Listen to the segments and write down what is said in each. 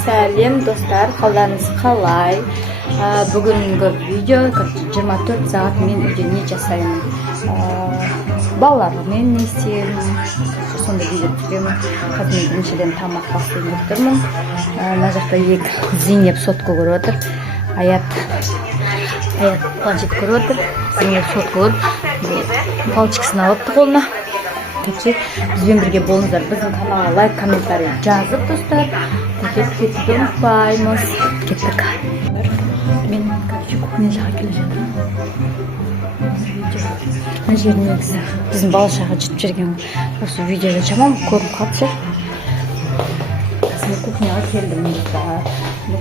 Сәлем достар, қалдарыңыз қалай? Бүгінгі видео 24 сағат мен үйде не жасаймын, балалармен не істеймін, сондай видео түсіремін. Қазір мен біріншіден тамақ бастайын деп тұрмын. Мына жақта Зейнеп сотка көріп отыр, Аят планшет көріп отыр. Зейнеп сотка көріп палочкасын алыпты қолына. Бізбен бірге болыңыздар. Біздің каналға лайк, комментарий жазып достар. Кетуді ұмытпаймыз. Кеттік. Мен кухня жаққа келе жатырмын. Мына жерде негізі біздің бала-шаға жетіп жүрген осы видеода шамам көріп қалыпты. Мен кухняға келдім.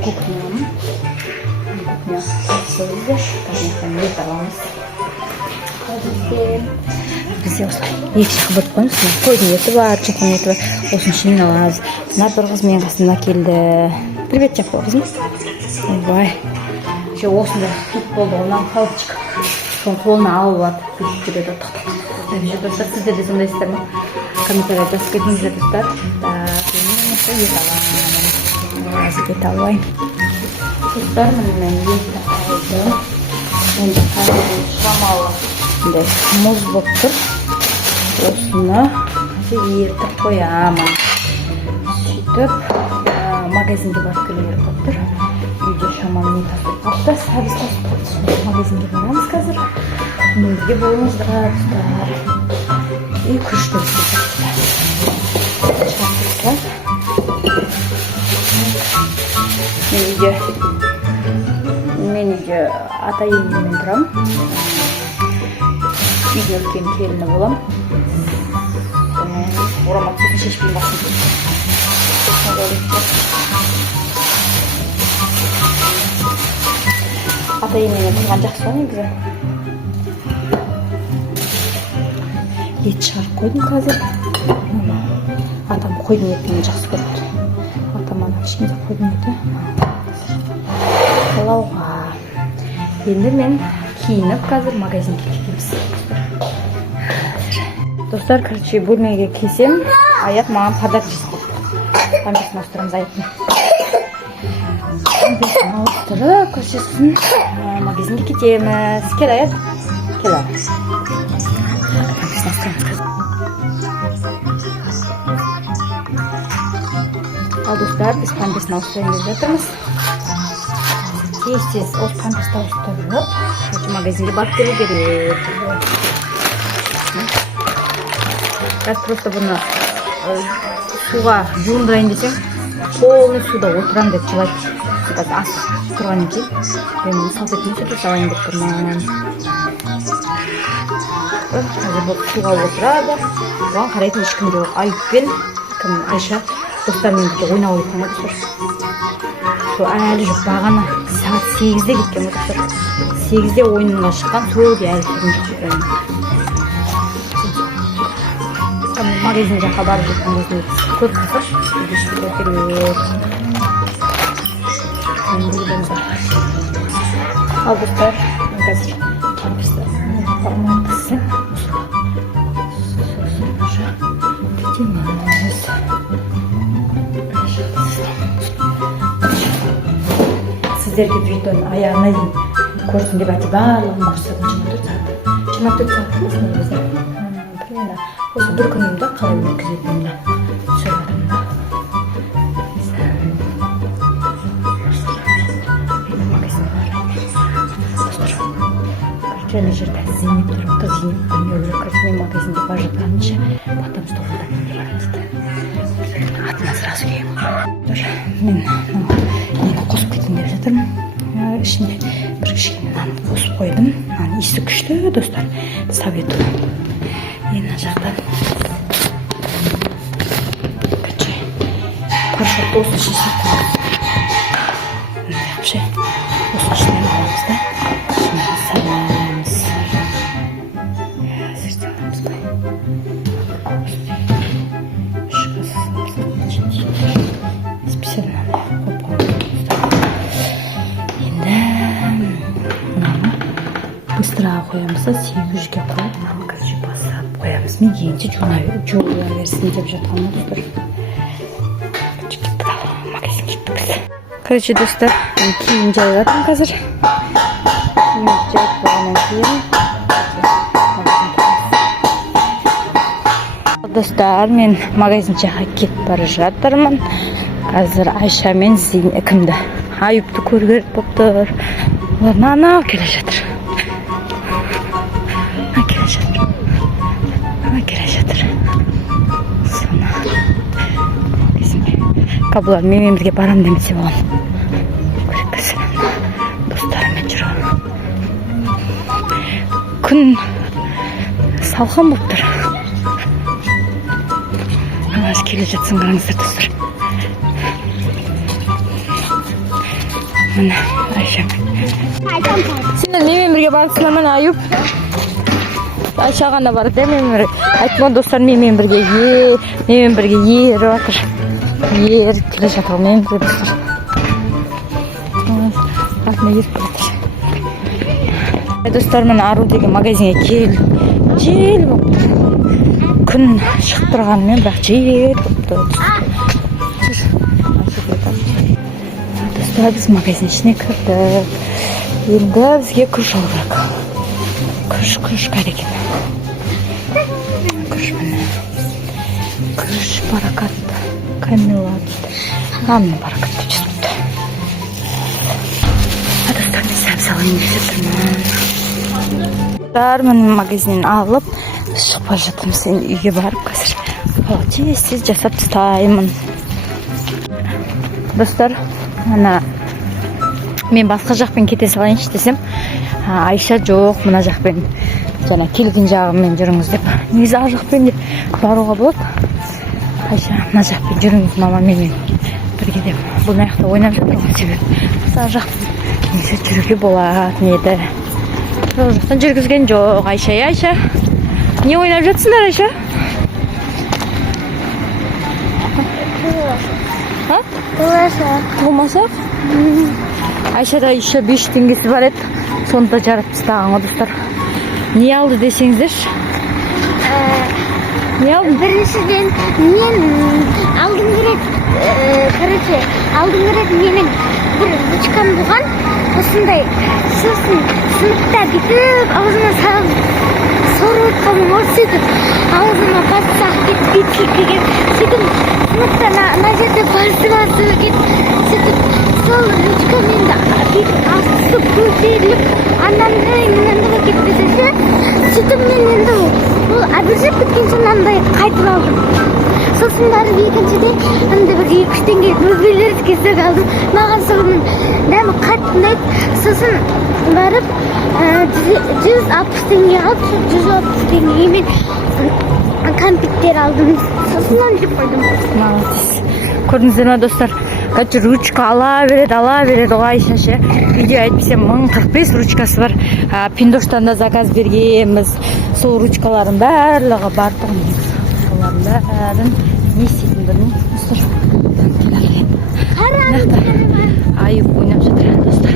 Кухня сөзді. Ет аламыз. Бізде осылай екі жақ бөліп қоймыз. Қойдың еті бар, чоқын еті бар. Осының ішінен аламыз. Мына бір қыз менің қасымда келді. Привет деп қой қызым. Ойбай. Осында хит болды, онан палочка. Соны қолына алып алып жүреді. Достар, сіздер де сондайсыздар ма? Комментария жазып кетіңіздер достар. Ет аламын. Ет алайын. Достар, мен ет алдым. Енді қазір шамалы мұз болып тұр. Осыны ертіп қоямын. Сөйтіп магазинге барып келер болып тұр. Үйде шамалы не тасып қапты. Сәбіз тасып қапты. Магазинге барамыз қазір. Бірге болыңыздар достар. И күшті мен үйде ата енеммен тұрамын. Үйде үлкен келіні болам. Орамал көзін шешпейін басын. Ата енеммен тұрған жақсы ғой негізі. Ет шығарып қойдым қазір. Атам қойдың етін жақсы көрді. Атам ана кішкене қойдың еті. Қалауға. Енді мен киініп қазір магазинге кетеміз. Достар, короче, бөлмеге келсем, Аят маған подарок жасап қойды. Памперсін ауыстырамыз Аяттың. Памперсін ауыстырып, көрсетсін, магазинге кетеміз. Кел, Аят. Кел, Аят. Памперсін ауыстырамыз қазір. Ал достар, біз памперсін ауыстырайын деп жатырмыз. Тез-тез осы памперсті ауыстырып, магазинге барып келу керек. Қазір просто бұны суға жуындырайын десем, полный суда отырам деп жылайды. Қазір асып тұрған екен. Мен салфетпен сүртіп салайын деп тұрмын. Қазір бұл суға отырады. Бұған қарайтын ешкім жоқ. Айыппен Айша достармен бірге ойнап отырған достар. Әлі жоқ, бағана сағат 8-де кеткен достар. 8-де ойынға шыққан, сол де әлі тұрған жоқ. Магазин жаққа барып жатқан кезінде көп қызық. Ал достар, қазір памперсті форматысын сіздерге видеоны аяғына дейін көрсін деп әте барлығын көрсетіп 24 сағат негізі. Осы бір күнімді қалай өткізетінімді сөйледім. Ана жерде Зейнеп тұрып отыр. Зейнеп білмеу керек. Мен магазинде бара жатқанымша потом столда неге барады дейді. Атына сразу келемін. Мен нені қосып кетейін деп жатырмын. Ішінде бір кішкене нан қосып қойдым. Нан иісі күшті достар. Совету. Мына жақтан порошокты осы ішіне вообще осы ішіне аламыз да. Ішіне саламыз. Сыртын аламыз бай. Специально енді мынаны быстро қоямыз да 800-ге қойып мынаны короче басып қоямыз. Мен енді жуа берсін деп жатқанмын достар. Магазинге Короче, достар, кийим жайып жатырмын қазір. Кийим жайып болғаннан кейін достар, мен магазин жаққа кетіп бара жатырмын. Қазір Айша мен кімді? Аюпты көргелі болып тұр. Олар анау келе жатыр. Келе жатыр. Соны кабылар мен бізге барам демесе болған. Көреккісін. Достарымен жүрген. Күн салқын болып тұр. Аз келе жатсын қараңыздар достар. Міне Айша. Сендер немен бірге барсыңдар ма Аюп? Айша ғана бар да мен бірге. Айтма достар, менімен бірге еріп жатыр. Еріп келе жатыр мен бірге достар. Артына еріп келе жатыр. Достар, мен Ару деген магазинге жел болып тұр. Күн шығып тұрғанымен бірақ жел болып тұр. Достар, біз магазин ішіне кірдік. Енді бізге күріш алу керек. Күріш қайда екен? Күріш баракат камила дейді. Мына баракат деп жазыпты. Достар, мен сәбіз алайын деп тұрмын. Мен магазиннен алып шығып бара жатырмыз. Енді үйге барып қазір тез жасап тастаймын. Достар, ана мен басқа жақпен кете салайыншы десем, Айша жоқ, мына жақпен жаңа келген жағыммен жүріңіз деп. Негізі ар жақпен деп баруға болады. Айша мына жақпен жүріңіз мама менен бірге деп. Бұл жақта ойнап жатыр ғой себебі. Ар жақпен негізі жүруге болатын еді. Ол жақтан жүргізген жоқ. Айша. Не ойнап жатсыңдар, Айша? Болмаса? Айшада еще 5 теңгесі бар еді. Сонда жарып тастаған ғой достар. Не алды десеңіздерші? Не алды? Біріншіден мен алдыңғы рет менің бір ручкам болған. Осындай сосын сыныпта бүйтіп аузыма салып сорып қалдым. Сөйтіп аузыма бассақ кетіп сөйтіп сыныпта мына жерде басып кетіп сөйтіп сол ручкамен бүйтіп асты көтеріліп анандай болып кетті десе, сөйтіп мен енді ол әбіржіп біткенше мынандай қайтып алдым. Сосын барып екіншіде бір 2-3 теңге бөбелер кесіп алдым. Маған соның дәмі қатты ұнайды. Сосын барып 160 теңге алып, 160 теңгеге мен кәмпиттер алдым. Сосын жеп қойдым. Молодец. Көрдіңіздер ме достар? Қазір ручка ала береді ғой Айша ше. Үйде әйтпесе 1045 ручкасы бар. Пиндоштан да заказ бергенбіз. Сол ручкалардың барлығы бар тұғын. Солардың бәрін не істейтін білмеймін достар. Айып ойнап жатыр достар.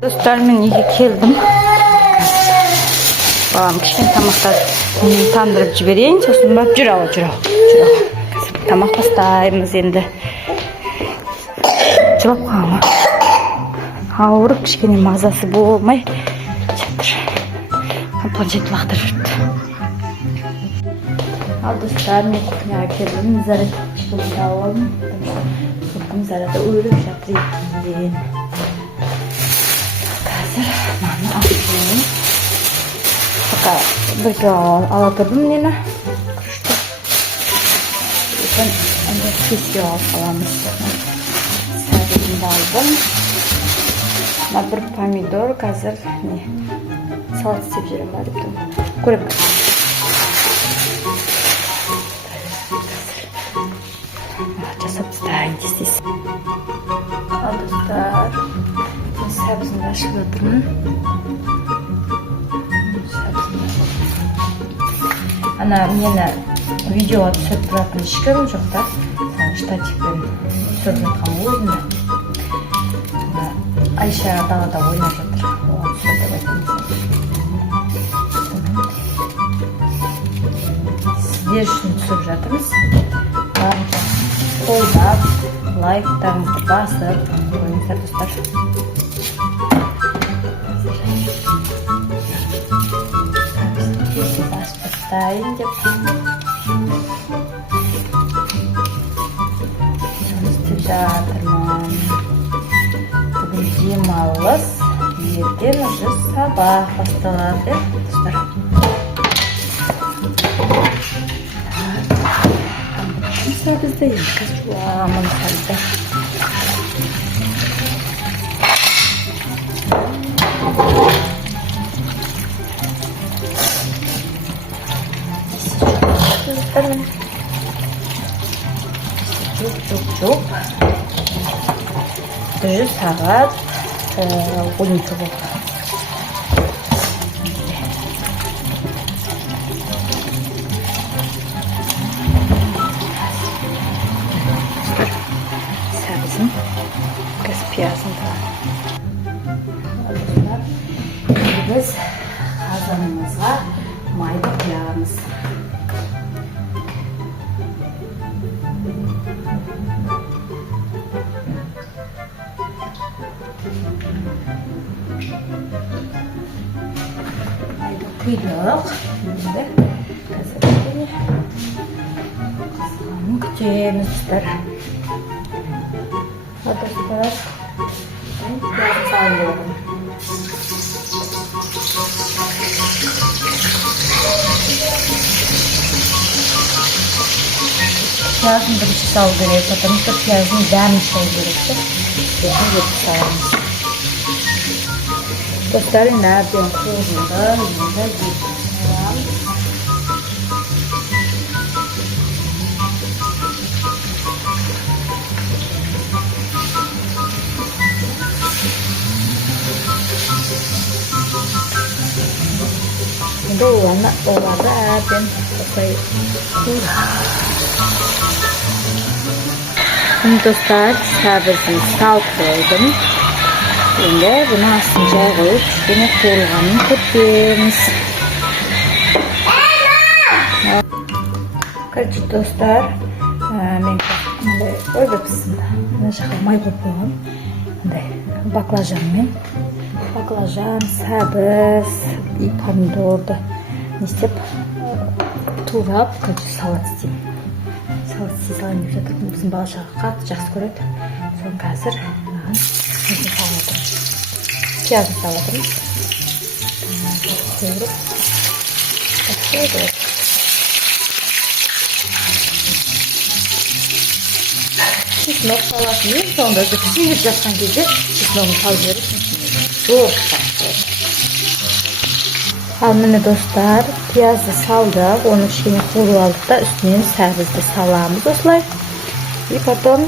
Достар, мен үйге келдім. Балам кішкене тамақтар тандырып жіберейін. Сосын барып жүр ал. Тамақ бастаймыз енді. Жылап қалма. Ауырып кішкене мазасы болмай жатыр. Планшет лақтырып жүрді. Ал достар, мен кухняға келдім. Зарядчикті алдым. Заряды өліп жатыр екен. Қазір маны алып пока бір кило ала тұрдым нені. Енді 5 кило алып қаламыз. Сәбізімді алдым. Бір помидор қазір салат істеп жүрем ба деп тұрмын. Көрем. Жасап тастайын дестейсіз. Ал достар, мен сәбізімді ашып жатырмын. Ана мені видеоға түсіріп тұратын ешкім жоқ та. Штативпен түсіріп жатқан өзімді. Айша далада ойнап жатыр. Оған түсіріп айтамыз. Сіздер үшін түсіріп жатырмыз. Қолдап, лайктарыңызды басып қойыңыздар достар. Басып тастайын деп істеп жатырмын. Бүгін демалыс, ертең уже сабақ басталады достар. Сәбізді енді жуамын сәбізді. Жоқ. 1 сағат 12 болды. Сәбізім, газ пиязым да. Біз қазанымызға майды құямыз. Майды құйдық. Енді қазірге қызғанын күтеміз достар. Достар, пияз салыyorum. Piyazın birisi sal gerek, потому что piyazın dəm şey gerekti. Bunu yetip salamız. Dostlar, nereden kurulunda yine yetip salamız. Şimdi olanı erken koyayım. Şimdi dostlar, səbizini sal koydum. Şimdi bunu asınca koyup yine kurulğanını kutlayımız. Короче, dostlar, men o'ylab sizda mana shu may bo'lgan. Bunday baklajan, sabiz, pomidorni istib turab, salat isteyim. Salat isteyim deb жатырмын. Bizim balachaga qattiq yaxshi ko'radi. So'ng hozir salatim. Piyozni salatimiz. Çesnok salatını sonunda da pişirip жатқан кезде çesnogunu salып жібересің. Çok tatlı. Al mine dostlar, piyazı saldık, onu şimdi kuru aldık da üstüne serviste salamız dostlar. И потом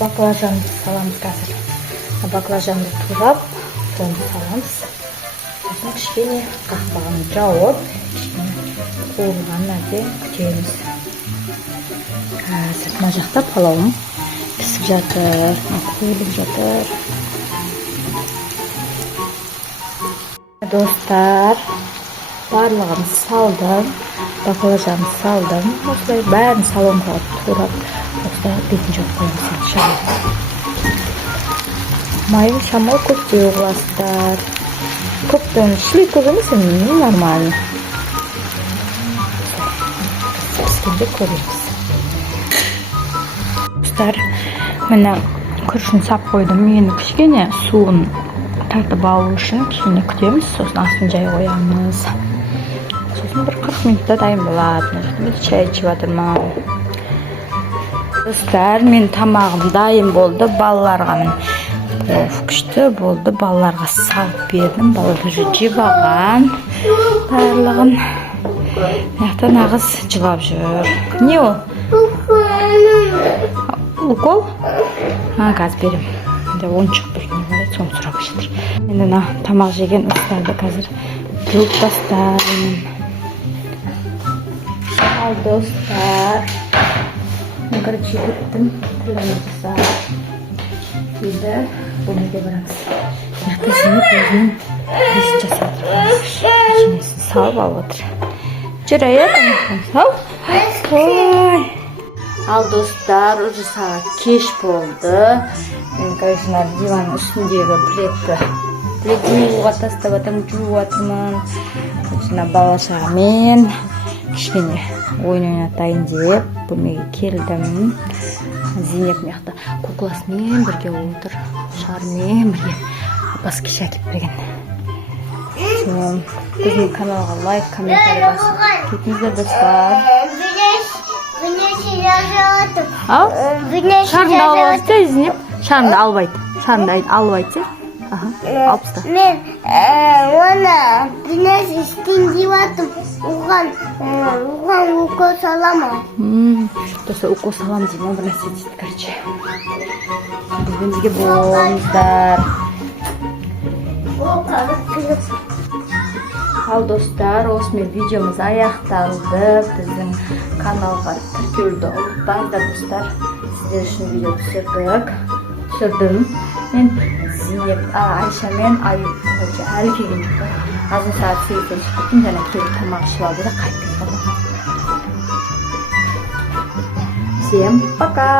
baklajanды salamız қазір. Baklajanды турап, соны salamыз. Сосын кішкене қақпағын жауып, қуырылғаннан кейін күтеміз. Қазір мына жақта палауым пісіп жатыр, қойылып жатыр. Dostlar, барлығын салдым, баклажан салдым. Осылай бәрін салонға турап, осылай бетін жауып қоямыз иншалла. Майым шамал көп жеу қыласыздар. Көптен шілей көп емес, нормально. Піскенде көреміз. Достар, міне күрішін сап қойдым. Енді кішкене суын тартып алу үшін кішкене күтеміз. Сосын астын жай қоямыз. Сосын бір 40 минутта дайын болады. Мен шай ішіп жатырмын. Достар, мен тамағым дайын болды. Балаларға мен күшті болды. Балаларға салып бердім. Балалар жеп алған барлығын. Яқтан ағыз жылап жүр. Не ол? Укол? Газ берем. Ойыншық бір не бар еді, соны сұрап жатыр. Енді тамақ жеген ұстарды қазір жуып тастаймын. Ал достар, мен короче кеттім, тілімізді салып. Енді бөлмеге барамыз. Ертесіне көзін ес жасап отырмыз. Ішінесін салып алып отыр. Жүр аяқ, сал. Ой. Al dostlar, уже saat kech bo'ldi. Men конечно divanın üstündегі biletni uyg'ot tastabatan juvatman. Shuna bala-chaqamen kichkina o'yin o'ynatayın deb bölmege keldim. Zeynep bu yoqda kuklasымен birga o'tir, Sharmen birga apasiga shakil bergan. Bizning kanalga like, kommentariy bosib ketingizlar dostlar. Al. Şarnı albaydı Zeynep. Şarnı albaydı. Şarnı albaydı. Aha. Alpısta. Men ona güneş istingi vadım. Uğan uku salamam. Dosta uku salam deyman bir narsa deydi короче. Bizga bo'lingizlar. Al dostlar, osmen videomuz аяқталды. Bizim kanalga tirkildi. Unutmanglar dostlar. Sizler үшін video түсірдім. Men Zeynep, Ayşe men Ayub әлі келген жоқ. Азыр saat 8-ден шықтым, және келіп тамақ ішіп алды да қайтып келдім. Всем пока!